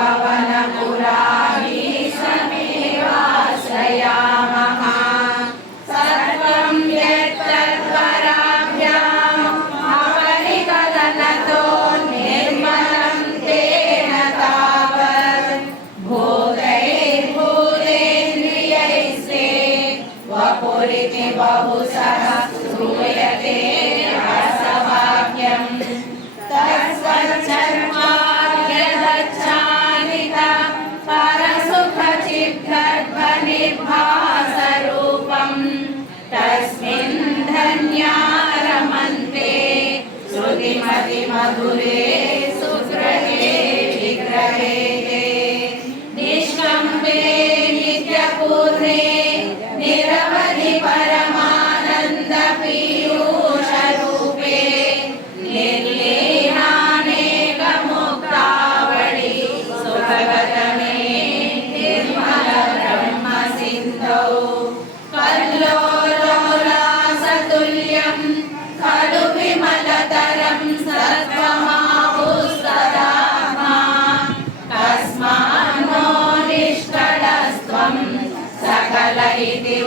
Bye. मधुरे सुग्रहे विग्रहे नित्यपूर्णे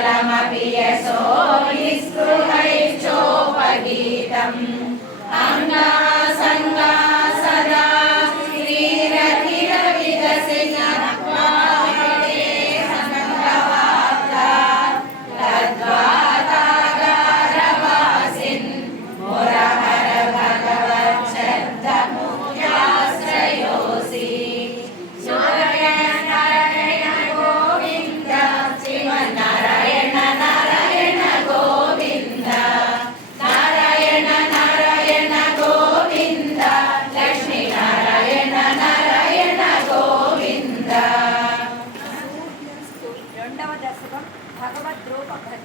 परमप्रियसो निःस्पृहैश्चोपगीतम् Anga